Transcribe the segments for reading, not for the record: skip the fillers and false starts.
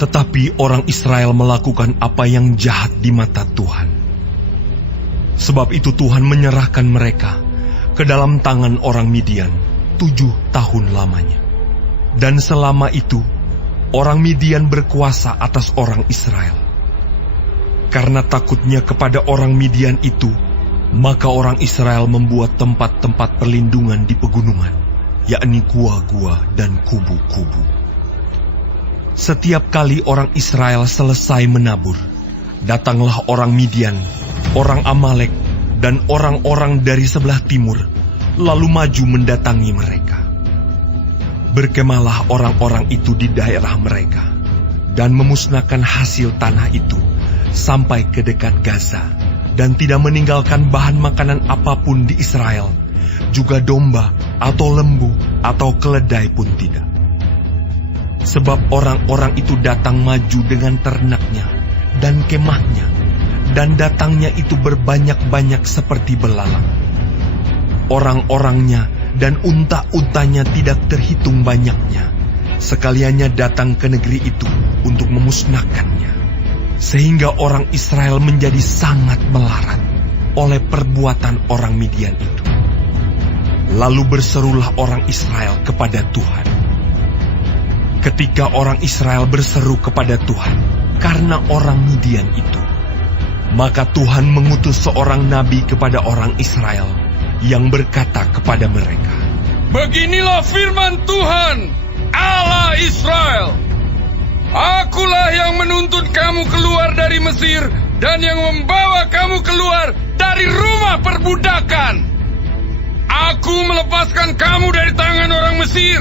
Tetapi orang Israel melakukan apa yang jahat di mata Tuhan. Sebab itu Tuhan menyerahkan mereka ke dalam tangan orang Midian 7 tahun lamanya. Dan selama itu, orang Midian berkuasa atas orang Israel. Karena takutnya kepada orang Midian itu, maka orang Israel membuat tempat-tempat perlindungan di pegunungan, yakni gua-gua dan kubu-kubu. Setiap kali orang Israel selesai menabur, datanglah orang Midian, orang Amalek, dan orang-orang dari sebelah timur, lalu maju mendatangi mereka. Berkemalah orang-orang itu di daerah mereka, dan memusnahkan hasil tanah itu sampai ke dekat Gaza, dan tidak meninggalkan bahan makanan apapun di Israel, juga domba atau lembu atau keledai pun tidak. Sebab orang-orang itu datang maju dengan ternaknya dan kemahnya, dan datangnya itu berbanyak-banyak seperti belalang. Orang-orangnya dan unta-untanya tidak terhitung banyaknya, sekaliannya datang ke negeri itu untuk memusnahkannya. Sehingga orang Israel menjadi sangat melarat oleh perbuatan orang Midian itu. Lalu berserulah orang Israel kepada Tuhan. Ketika orang Israel berseru kepada Tuhan karena orang Midian itu, maka Tuhan mengutus seorang nabi kepada orang Israel yang berkata kepada mereka, "Beginilah firman Tuhan, Allah Israel. Akulah yang menuntun kamu keluar dari Mesir dan yang membawa kamu keluar dari rumah perbudakan. Aku melepaskan kamu dari tangan orang Mesir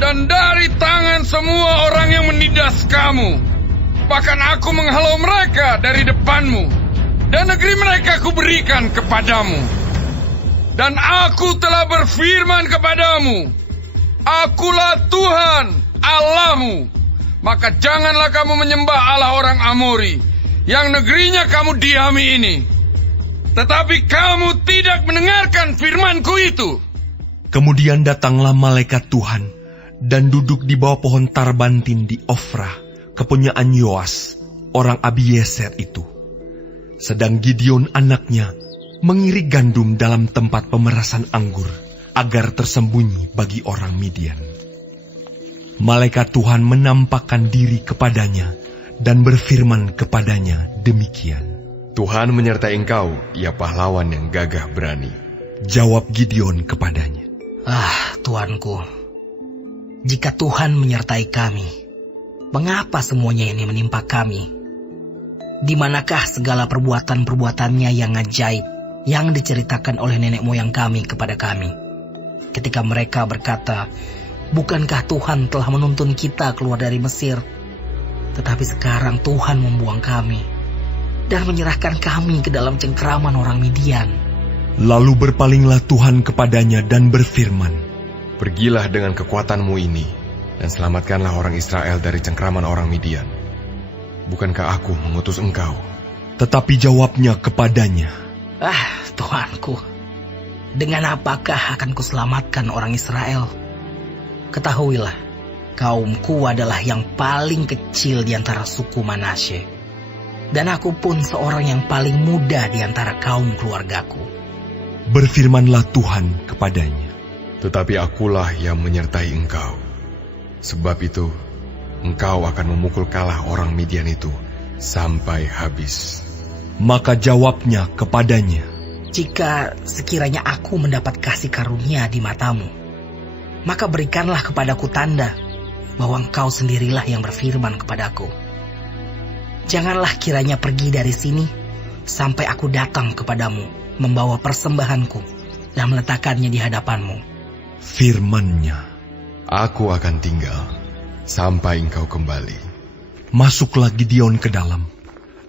dan dari tangan semua orang yang menindas kamu. Bahkan aku menghalau mereka dari depanmu, dan negeri mereka kuberikan kepadamu. Dan aku telah berfirman kepadamu, Akulah Tuhan Allahmu. Maka janganlah kamu menyembah Allah orang Amori, yang negerinya kamu diami ini. Tetapi kamu tidak mendengarkan firmanku itu." Kemudian datanglah malaikat Tuhan dan duduk di bawah pohon tarbantin di Ofrah, kepunyaan Yoas, orang Abieser itu. Sedang Gideon anaknya mengirik gandum dalam tempat pemerasan anggur, agar tersembunyi bagi orang Midian. Malaikat Tuhan menampakkan diri kepadanya dan berfirman kepadanya demikian, "Tuhan menyertai engkau, ya pahlawan yang gagah berani." Jawab Gideon kepadanya, Tuanku, jika Tuhan menyertai kami, mengapa semuanya ini menimpa kami? Di manakah segala perbuatan-perbuatannya yang ajaib yang diceritakan oleh nenek moyang kami kepada kami? Ketika mereka berkata, "Bukankah Tuhan telah menuntun kita keluar dari Mesir? Tetapi sekarang Tuhan membuang kami dan menyerahkan kami ke dalam cengkeraman orang Midian." Lalu berpalinglah Tuhan kepadanya dan berfirman, "Pergilah dengan kekuatanmu ini, dan selamatkanlah orang Israel dari cengkeraman orang Midian. Bukankah aku mengutus engkau?" Tetapi jawabnya kepadanya, Tuanku, dengan apakah akan kuselamatkan orang Israel? Ketahuilah, kaumku adalah yang paling kecil di antara suku Manasye, dan aku pun seorang yang paling muda di antara kaum keluargaku. Berfirmanlah Tuhan kepadanya, "Tetapi akulah yang menyertai engkau. Sebab itu, engkau akan memukul kalah orang Midian itu sampai habis." Maka jawabnya kepadanya, "Jika sekiranya aku mendapat kasih karunia di matamu, maka berikanlah kepadaku tanda bahwa engkau sendirilah yang berfirman kepadaku. Janganlah kiranya pergi dari sini sampai aku datang kepadamu membawa persembahanku dan meletakkannya di hadapanmu." Firman-Nya, "Aku akan tinggal sampai engkau kembali." Masuklah Gideon ke dalam,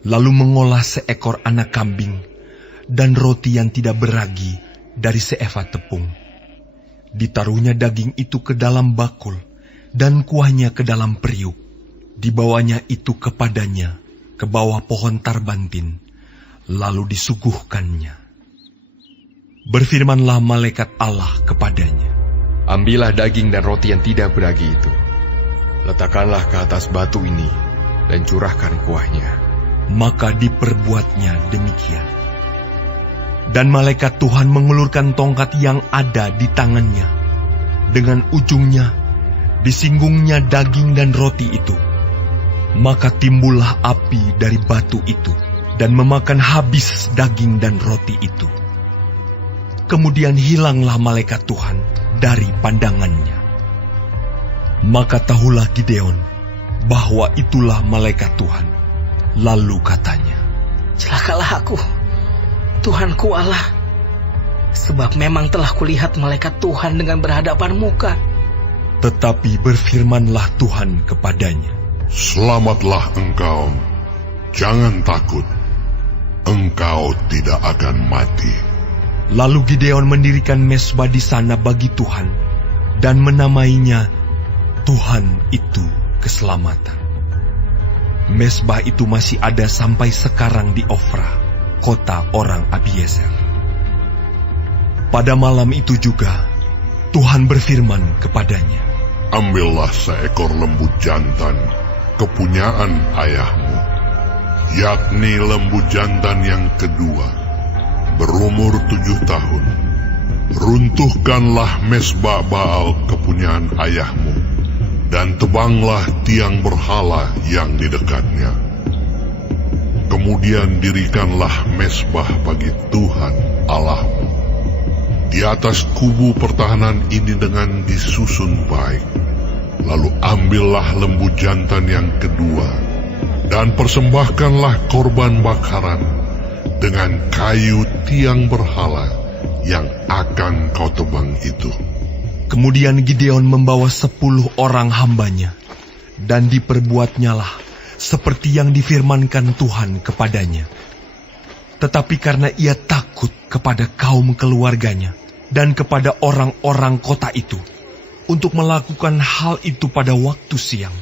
lalu mengolah seekor anak kambing dan roti yang tidak beragi dari seefa tepung. Ditaruhnya daging itu ke dalam bakul dan kuahnya ke dalam periuk. Dibawanya itu kepadanya ke bawah pohon tarbantin, lalu disuguhkannya. Berfirmanlah malaikat Allah kepadanya, "Ambillah daging dan roti yang tidak beragi itu, letakkanlah ke atas batu ini, dan curahkan kuahnya. Maka diperbuatnya demikian. Dan malaikat Tuhan mengulurkan tongkat yang ada di tangannya. Dengan ujungnya disinggungnya daging dan roti itu. Maka timbullah api dari batu itu dan memakan habis daging dan roti itu. Kemudian hilanglah malaikat Tuhan dari pandangannya. Maka tahulah Gideon bahwa itulah malaikat Tuhan. Lalu katanya, "Celakalah aku, Tuhanku Allah, sebab memang telah kulihat malaikat Tuhan dengan berhadapan muka." Tetapi berfirmanlah Tuhan kepadanya, "Selamatlah engkau, jangan takut, engkau tidak akan mati." Lalu Gideon mendirikan mezbah di sana bagi Tuhan dan menamainya Tuhan itu keselamatan. Mezbah itu masih ada sampai sekarang di Ofra, kota orang Abiezer. Pada malam itu juga Tuhan berfirman kepadanya, "Ambillah seekor lembu jantan, kepunyaan ayahmu, yakni lembu jantan yang kedua, berumur 7 tahun. Runtuhkanlah mezbah Baal kepunyaan ayahmu, dan tebanglah tiang berhala yang di dekatnya. Kemudian dirikanlah mezbah bagi Tuhan Allahmu. Di atas kubu pertahanan ini dengan disusun baik. Lalu ambillah lembu jantan yang kedua, dan persembahkanlah korban bakaran dengan kayu tiang berhala yang akan kau tebang itu." Kemudian Gideon membawa 10 orang hambanya, dan diperbuatnyalah seperti yang difirmankan Tuhan kepadanya. Tetapi karena ia takut kepada kaum keluarganya dan kepada orang-orang kota itu untuk melakukan hal itu pada waktu siang,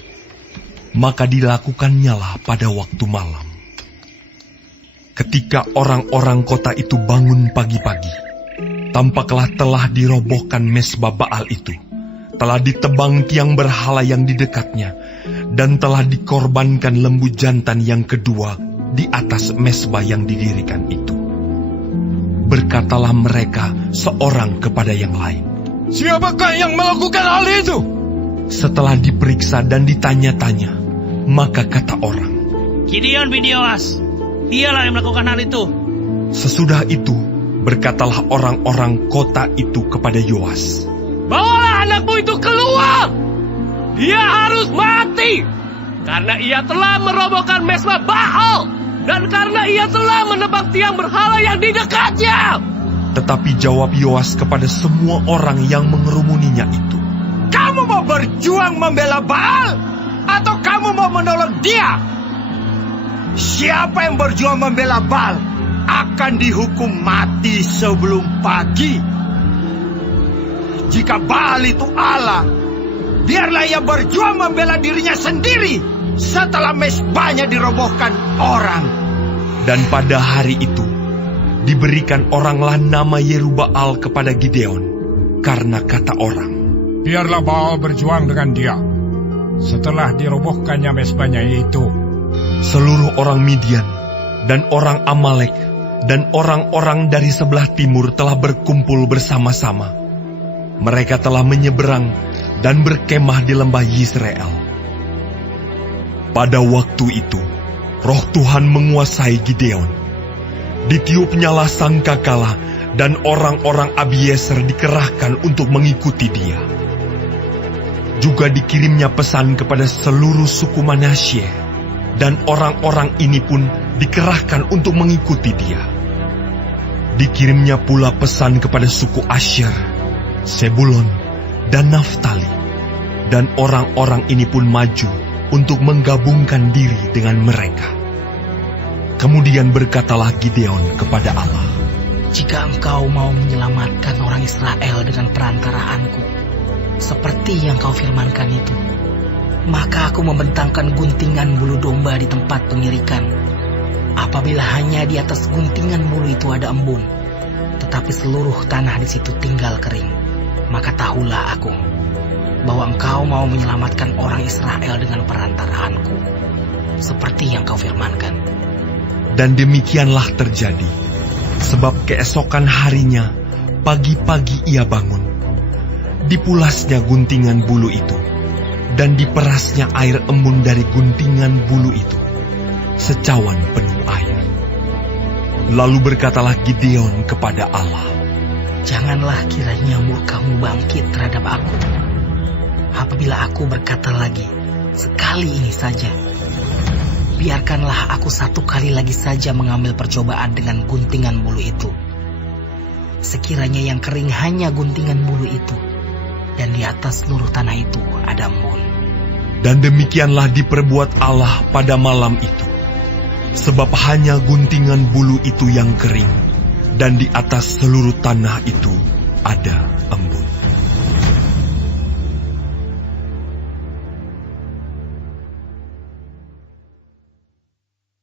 maka dilakukannya pada waktu malam. Ketika orang-orang kota itu bangun pagi-pagi, tampaklah telah dirobohkan mezbah Baal itu, telah ditebang tiang berhala yang di dekatnya, dan telah dikorbankan lembu jantan yang kedua di atas mezbah yang didirikan itu. Berkatalah mereka seorang kepada yang lain, Siapakah yang melakukan hal itu? Setelah diperiksa dan ditanya-tanya, maka kata orang, Gideon bin Yoas, dialah yang melakukan hal itu. Sesudah itu, berkatalah orang-orang kota itu kepada Yoas, Bawalah anakmu itu keluar. Dia harus mati. Karena ia telah merobohkan mezbah Baal. Dan karena ia telah menebang tiang berhala yang di dekatnya. Tetapi jawab Yoas kepada semua orang yang mengerumuninya itu, Kamu mau berjuang membela Baal? Atau kamu mau menolong dia? Siapa yang berjuang membela Baal akan dihukum mati sebelum pagi. Jika Baal itu Allah, biarlah ia berjuang membela dirinya sendiri setelah mezbahnya dirobohkan orang. Dan pada hari itu, diberikan oranglah nama Yerubbaal kepada Gideon, karena kata orang, Biarlah Baal berjuang dengan dia setelah dirobohkannya mezbahnya itu. Seluruh orang Midian dan orang Amalek dan orang-orang dari sebelah timur telah berkumpul bersama-sama. Mereka telah menyeberang dan berkemah di lembah Yisrael. Pada waktu itu, Roh Tuhan menguasai Gideon. Ditiupnyalah sangkakala dan orang-orang Abiezer dikerahkan untuk mengikuti dia. Juga dikirimnya pesan kepada seluruh suku Manasye, dan orang-orang ini pun dikerahkan untuk mengikuti dia. Dikirimnya pula pesan kepada suku Asher, Sebulon, dan Naftali, dan orang-orang ini pun maju untuk menggabungkan diri dengan mereka. Kemudian berkatalah Gideon kepada Allah, Jika engkau mau menyelamatkan orang Israel dengan perantaraanku, seperti yang kau firmankan itu, maka aku membentangkan guntingan bulu domba di tempat pengirikan. Apabila hanya di atas guntingan bulu itu ada embun, tetapi seluruh tanah di situ tinggal kering, maka tahulah aku bahwa engkau mau menyelamatkan orang Israel dengan perantaraanku. seperti yang kau firmankan. Dan demikianlah terjadi, sebab keesokan harinya, pagi-pagi ia bangun. Dipulasnya guntingan bulu itu, dan diperasnya air embun dari guntingan bulu itu, secawan penuh air. Lalu berkatalah Gideon kepada Allah, Janganlah kiranya murka-Mu bangkit terhadap aku, apabila aku berkata lagi, sekali ini saja. Biarkanlah aku satu kali lagi saja mengambil percobaan dengan guntingan bulu itu. Sekiranya yang kering hanya guntingan bulu itu, dan di atas seluruh tanah itu ada embun. Dan demikianlah diperbuat Allah pada malam itu, sebab hanya guntingan bulu itu yang kering, dan di atas seluruh tanah itu ada embun.